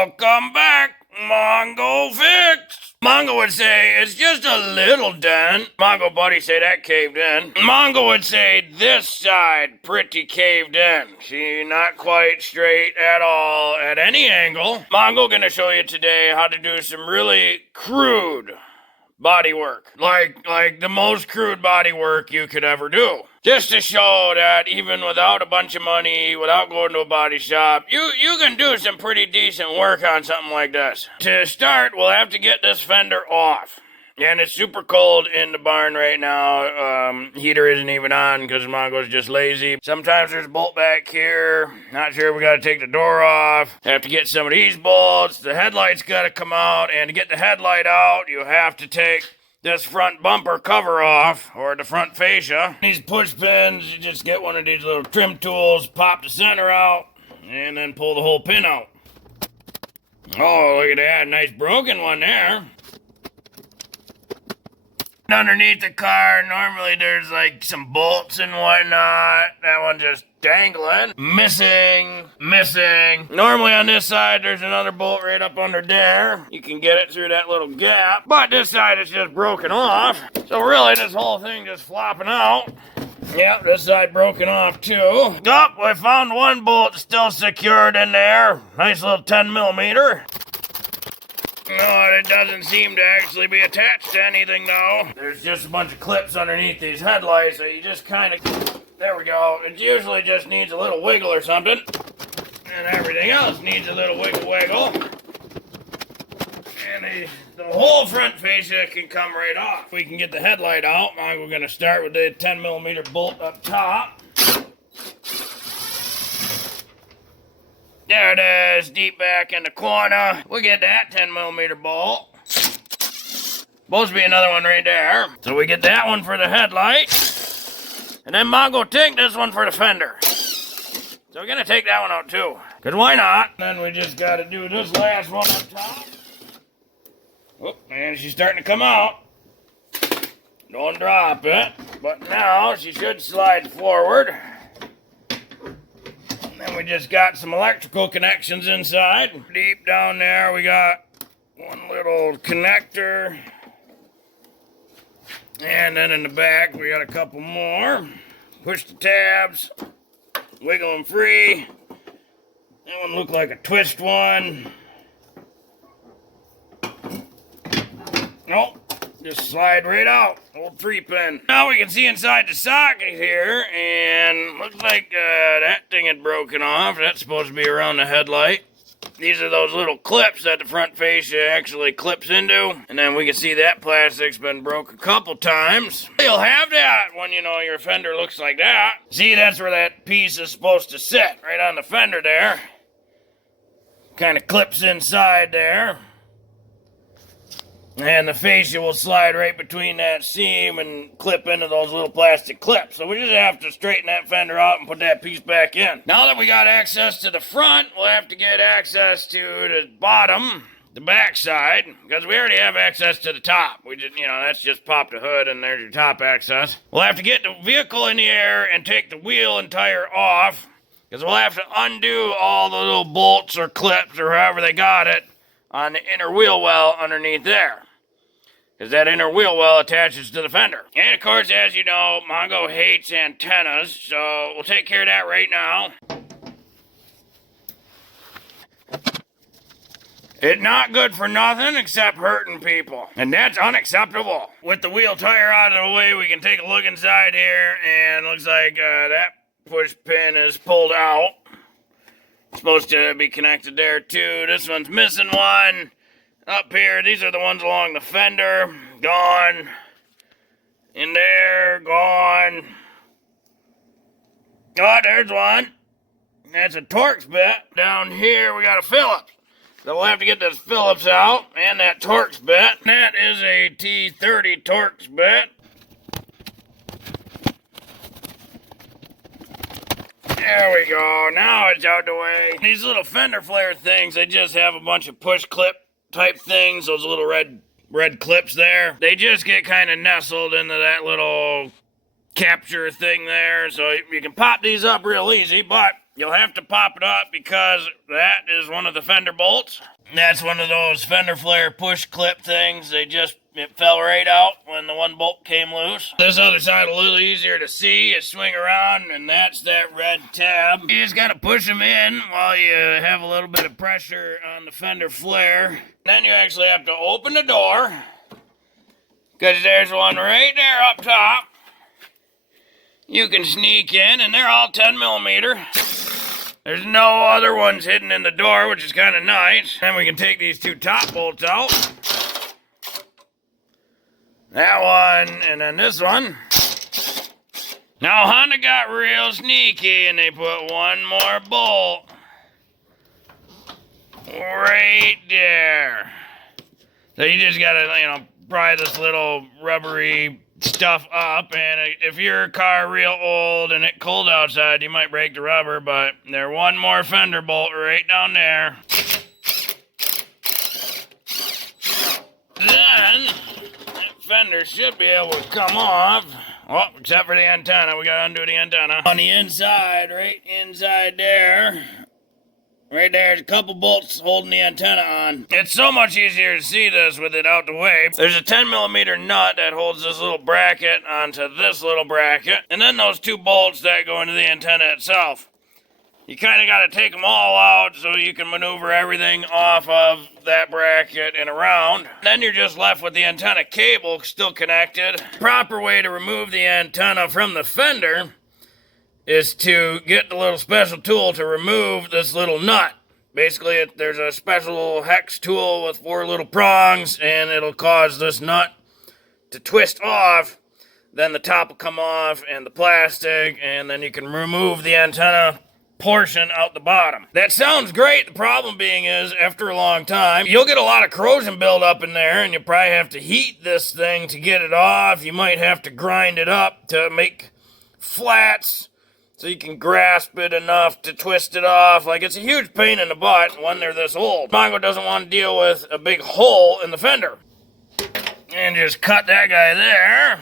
Welcome back, Mongo Fix. Mongo would say, it's just a little dent. Mongo buddy say that caved in. Mongo would say, this side pretty caved in. See, not quite straight at all at any angle. Mongo gonna show you today how to do some really crude body work. Like the most crude body work you could ever do. Just to show that even without a bunch of money, without going to a body shop, you can do some pretty decent work on something like this. To start, we'll have to get this fender off. And it's super cold in the barn right now. Heater isn't even on because Mongo's just lazy. Sometimes there's a bolt back here. Not sure, we gotta take the door off. Have to get some of these bolts. The headlight's gotta come out. And to get the headlight out, you have to take this front bumper cover off, or the front fascia. These push pins, you just get one of these little trim tools, pop the center out, and then pull the whole pin out. Oh, look at that, nice broken one there. Underneath the car, normally there's like some bolts and whatnot. That one just dangling. Missing. Normally on this side, there's another bolt right up under there. You can get it through that little gap. But this side is just broken off. So really, this whole thing just flopping out. Yep, this side broken off too. Oh, we found one bolt still secured in there. Nice little 10 millimeter. No, it doesn't seem to actually be attached to anything, though. There's just a bunch of clips underneath these headlights, so you just kind of... There we go. It usually just needs a little wiggle or something. And everything else needs a little wiggle. And the whole front fascia can come right off. We can get the headlight out. We're going to start with the 10 millimeter bolt up top. There it is, deep back in the corner. We get that 10 millimeter bolt. Supposed to be another one right there. So we get that one for the headlight. And then Mongo take this one for the fender. So we're gonna take that one out too. Cause why not? Then we just gotta do this last one up top. Oh, and she's starting to come out. Don't drop it. But now she should slide forward. Then we just got some electrical connections inside. Deep down there, we got one little connector. And then in the back, we got a couple more. Push the tabs, wiggle them free. That one looked like a twist one. Nope. Just slide right out. Old 3-pin. Now we can see inside the socket here, and looks like that thing had broken off. That's supposed to be around the headlight. These are those little clips that the front fascia actually clips into. And then we can see that plastic's been broke a couple times. You'll have that when, you know, your fender looks like that. See, that's where that piece is supposed to sit, right on the fender there. Kind of clips inside there. And the fascia will slide right between that seam and clip into those little plastic clips. So we just have to straighten that fender out and put that piece back in. Now that we got access to the front, we'll have to get access to the bottom, the back side, because we already have access to the top. We just, you know, that's just pop the hood and there's your top access. We'll have to get the vehicle in the air and take the wheel and tire off, because we'll have to undo all the little bolts or clips or however they got it on the inner wheel well underneath there. Because that inner wheel well attaches to the fender. And of course, as you know, Mongo hates antennas, so we'll take care of that right now. It's not good for nothing except hurting people. And that's unacceptable. With the wheel tire out of the way, we can take a look inside here, and looks like that push pin is pulled out. It's supposed to be connected there too. This one's missing one. Up here, these are the ones along the fender. Gone. In there, gone. Oh, there's one. That's a Torx bit. Down here, we got a Phillips. So we'll have to get this Phillips out and that Torx bit. That is a T30 Torx bit. There we go. Now it's out the way. These little fender flare things, they just have a bunch of push clip type things, those little red clips there. They just get kind of nestled into that little capture thing there, so you can pop these up real easy, but you'll have to pop it up because that is one of the fender bolts. That's one of those fender flare push clip things. It fell right out when the one bolt came loose. This other side a little easier to see. You swing around and that's that red tab. You just gotta push them in while you have a little bit of pressure on the fender flare. Then you actually have to open the door, because there's one right there up top. You can sneak in and they're all 10 millimeter. There's no other ones hidden in the door, which is kind of nice. Then we can take these two top bolts out. That one, and then this one. Now Honda got real sneaky and they put one more bolt right there. So you just gotta, pry this little rubbery stuff up, and if your car real old and it cold outside, you might break the rubber, but there's one more fender bolt right down there. Then that fender should be able to come off. Oh, except for the antenna. We gotta undo the antenna. On the inside, right inside there, right there's a couple bolts holding the antenna on. It's so much easier to see this with it out the way. There's a 10 millimeter nut that holds this little bracket onto this little bracket, and then those two bolts that go into the antenna itself. You kind of got to take them all out so you can maneuver everything off of that bracket and around. Then you're just left with the antenna cable still connected. Proper way to remove the antenna from the fender is to get the little special tool to remove this little nut. Basically, there's a special hex tool with 4 little prongs, and it'll cause this nut to twist off. Then the top will come off and the plastic, and then you can remove the antenna portion out the bottom. That sounds great. The problem being is, after a long time, you'll get a lot of corrosion buildup in there, and you'll probably have to heat this thing to get it off. You might have to grind it up to make flats so you can grasp it enough to twist it off. Like, it's a huge pain in the butt when they're this old. Mongo doesn't want to deal with a big hole in the fender. And just cut that guy there.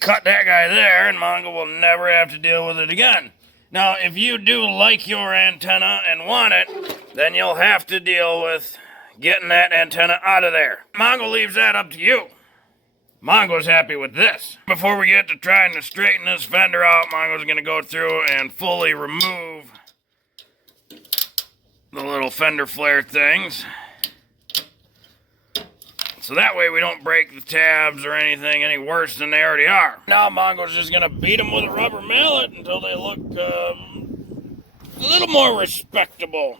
Cut that guy there, and Mongo will never have to deal with it again. Now, if you do like your antenna and want it, then you'll have to deal with getting that antenna out of there. Mongo leaves that up to you. Mongo's happy with this. Before we get to trying to straighten this fender out, Mongo's going to go through and fully remove the little fender flare things. So that way we don't break the tabs or anything any worse than they already are. Now Mongo's just going to beat them with a rubber mallet until they look a little more respectable.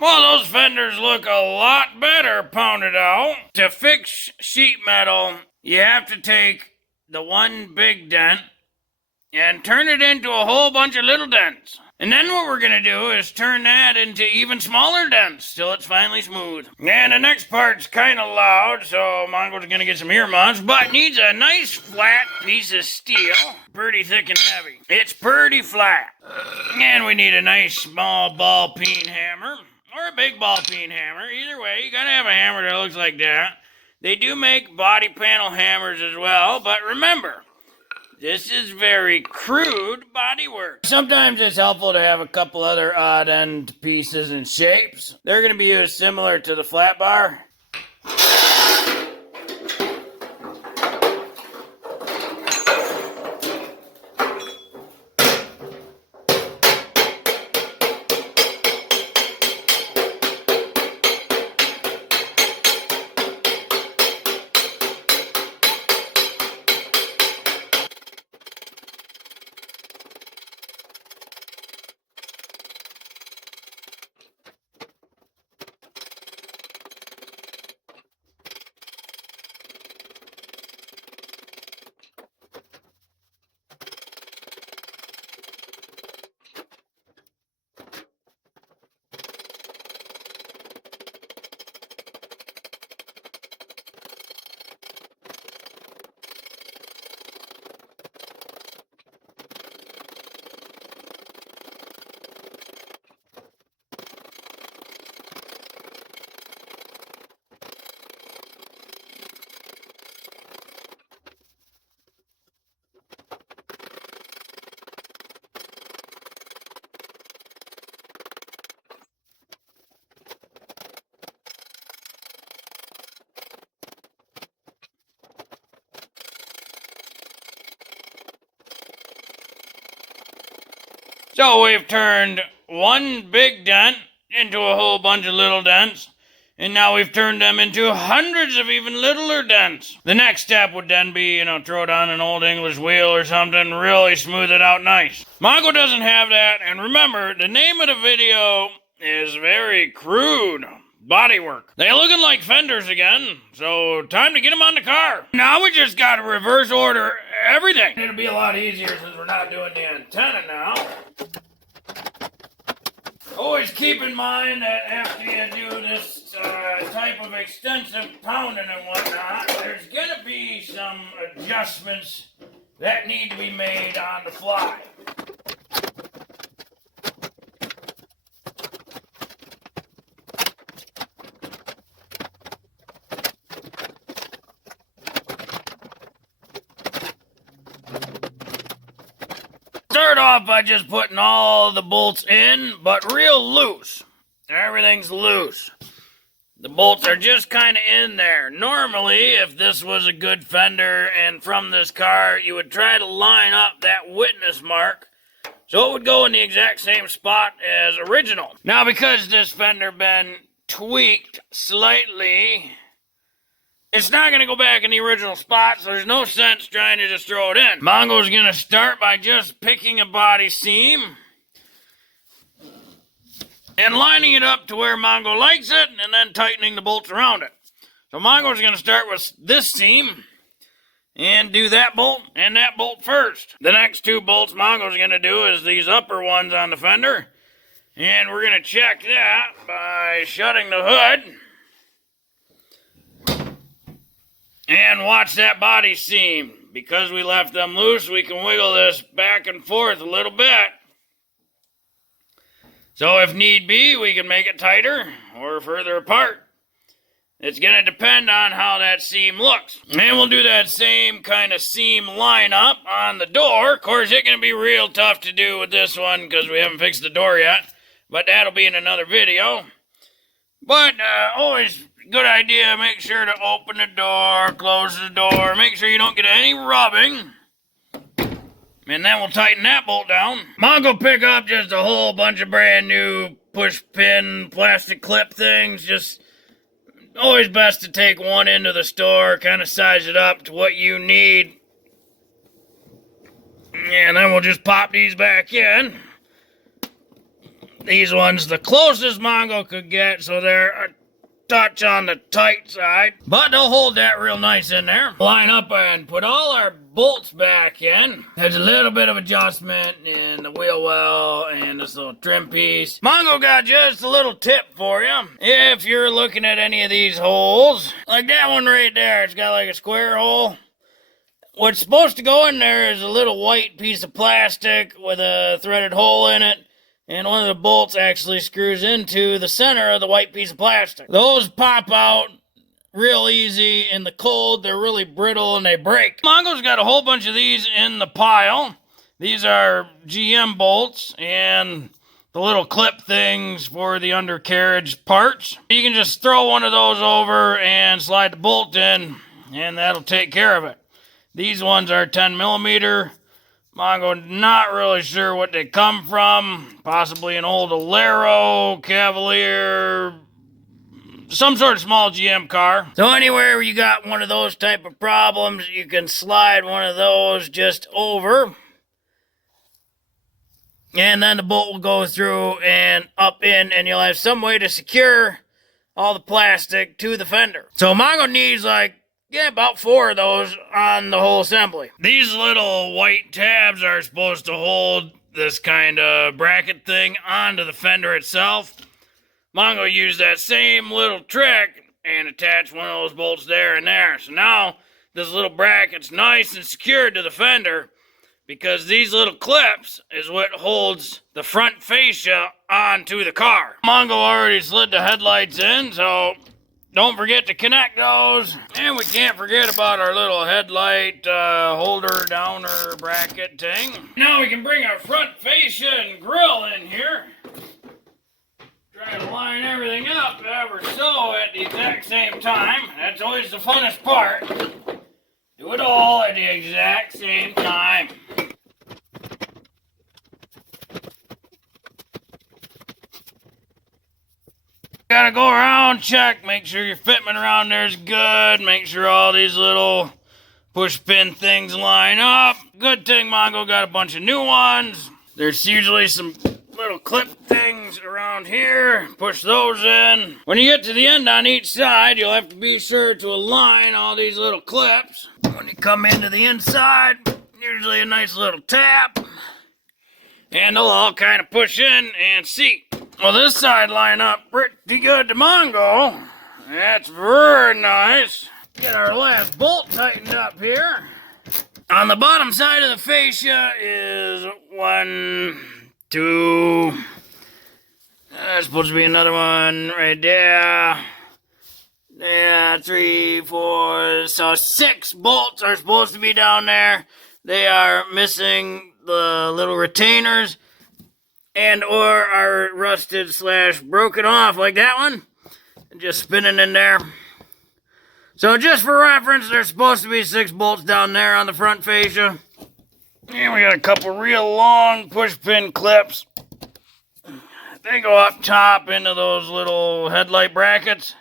Well, those fenders look a lot better pounded out. To fix sheet metal, you have to take the one big dent and turn it into a whole bunch of little dents. And then what we're going to do is turn that into even smaller dents till it's finally smooth. And the next part's kind of loud, so Mongo's going to get some ear muffs, but needs a nice flat piece of steel. Pretty thick and heavy. It's pretty flat. And we need a nice small ball peen hammer. Or a big ball peen hammer. Either way, you gotta have a hammer that looks like that. They do make body panel hammers as well, but remember, this is very crude bodywork. Sometimes it's helpful to have a couple other odd end pieces and shapes. They're gonna be used similar to the flat bar. So we've turned one big dent into a whole bunch of little dents, and now we've turned them into hundreds of even littler dents. The next step would then be, throw down an old English wheel or something, really smooth it out nice. Mongo doesn't have that, and remember, the name of the video is very crude. Bodywork. They're looking like fenders again, so time to get them on the car. Now we just gotta reverse order everything. It'll be a lot easier since we're not doing the antenna now. Always keep in mind that after you do this type of extensive pounding and whatnot, there's gonna be some adjustments that need to be made on the fly. Start off by just putting all the bolts in, but real loose. Everything's loose. The bolts are just kind of in there. Normally, if this was a good fender and from this car, you would try to line up that witness mark so it would go in the exact same spot as original. Now, because this fender been tweaked slightly, it's not going to go back in the original spot, so there's no sense trying to just throw it in. Mongo's going to start by just picking a body seam and lining it up to where Mongo likes it, and then tightening the bolts around it. So Mongo's going to start with this seam and do that bolt and that bolt first. The next two bolts Mongo's going to do is these upper ones on the fender, and we're going to check that by shutting the hood. And watch that body seam. Because we left them loose, we can wiggle this back and forth a little bit. So if need be, we can make it tighter or further apart. It's going to depend on how that seam looks. And we'll do that same kind of seam lineup on the door. Of course, it's going to be real tough to do with this one because we haven't fixed the door yet. But that'll be in another video. But always good idea, make sure to open the door, close the door, make sure you don't get any rubbing. And then we'll tighten that bolt down. Mongo pick up just a whole bunch of brand new push pin plastic clip things. Just always best to take one into the store, kind of size it up to what you need. And then we'll just pop these back in. These ones the closest Mongo could get, so they're a touch on the tight side, but they'll hold that real nice in there. Line up and put all our bolts back in. There's a little bit of adjustment in the wheel well and this little trim piece. Mongo got just a little tip for you. If you're looking at any of these holes, like that one right there, it's got like a square hole. What's supposed to go in there is a little white piece of plastic with a threaded hole in it. And one of the bolts actually screws into the center of the white piece of plastic. Those pop out real easy in the cold. They're really brittle and they break. Mongo's got a whole bunch of these in the pile. These are GM bolts and the little clip things for the undercarriage parts. You can just throw one of those over and slide the bolt in, and that'll take care of it. These ones are 10 millimeter. Mongo, not really sure what they come from. Possibly an old Alero, Cavalier, some sort of small GM car. So anywhere where you got one of those type of problems, you can slide one of those just over. And then the bolt will go through and up in, and you'll have some way to secure all the plastic to the fender. So Mongo needs about 4 of those on the whole assembly. These little white tabs are supposed to hold this kind of bracket thing onto the fender itself. Mongo used that same little trick and attached one of those bolts there and there. So now this little bracket's nice and secured to the fender because these little clips is what holds the front fascia onto the car. Mongo already slid the headlights in, so don't forget to connect those. And we can't forget about our little headlight holder downer bracket thing. Now we can bring our front fascia and grill in here. Try to line everything up ever so at the exact same time. That's always the funnest part. Do it all at the exact same time. Gotta go around, check, make sure your fitment around there is good, make sure all these little push pin things line up. Good thing Mongo got a bunch of new ones. There's usually some little clip things around here. Push those in. When you get to the end on each side, you'll have to be sure to align all these little clips. When you come into the inside, usually a nice little tap. And they'll all kind of push in and seat. Well, this side line up pretty good to Mongo. That's very nice. Get our last bolt tightened up here. On the bottom side of the fascia is 1, 2. There's supposed to be another one right there. Yeah, 3, 4. So 6 bolts are supposed to be down there. They are missing the little retainers and or are rusted / broken off like that one. Just spinning in there. So just for reference, there's supposed to be 6 bolts down there on the front fascia. And we got a couple real long push pin clips. They go up top into those little headlight brackets.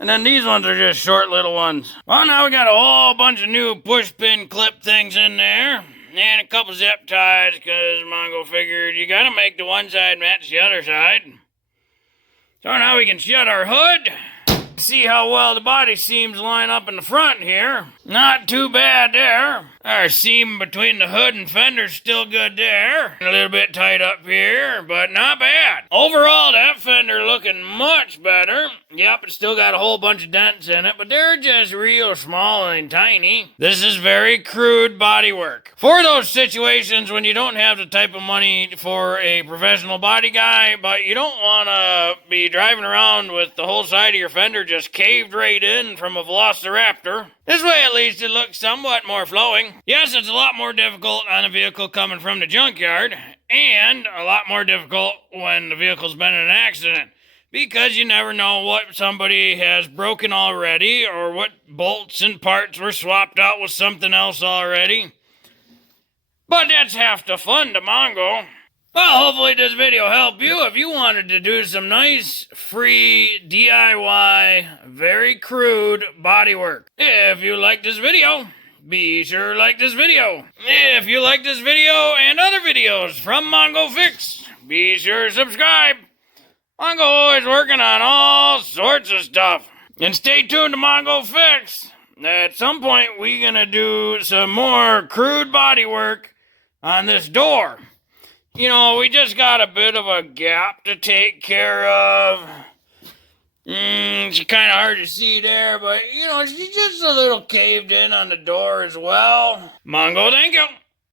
And then these ones are just short little ones. Well, now we got a whole bunch of new push pin clip things in there. And a couple zip ties, because Mongo figured you gotta make the one side match the other side. So now we can shut our hood. See how well the body seams line up in the front here. Not too bad there. Our seam between the hood and fender's still good there. A little bit tight up here, but not bad. Overall, that fender looking much better. Yep, it's still got a whole bunch of dents in it, but they're just real small and tiny. This is very crude bodywork. For those situations when you don't have the type of money for a professional body guy, but you don't want to be driving around with the whole side of your fender just caved right in from a Velociraptor. This way at least it looks somewhat more flowing. Yes, it's a lot more difficult on a vehicle coming from the junkyard, and a lot more difficult when the vehicle's been in an accident, because you never know what somebody has broken already, or what bolts and parts were swapped out with something else already. But that's half the fun to Mongo. Well, hopefully this video helped you if you wanted to do some nice, free, DIY, very crude bodywork. If you like this video, be sure to like this video. If you like this video and other videos from Mongo Fix, be sure to subscribe. Mongo always working on all sorts of stuff. And stay tuned to Mongo Fix. At some point, we're gonna do some more crude bodywork on this door. You know, we just got a bit of a gap to take care of. It's kind of hard to see there, but, you know, she's just a little caved in on the door as well. Mongo, thank you.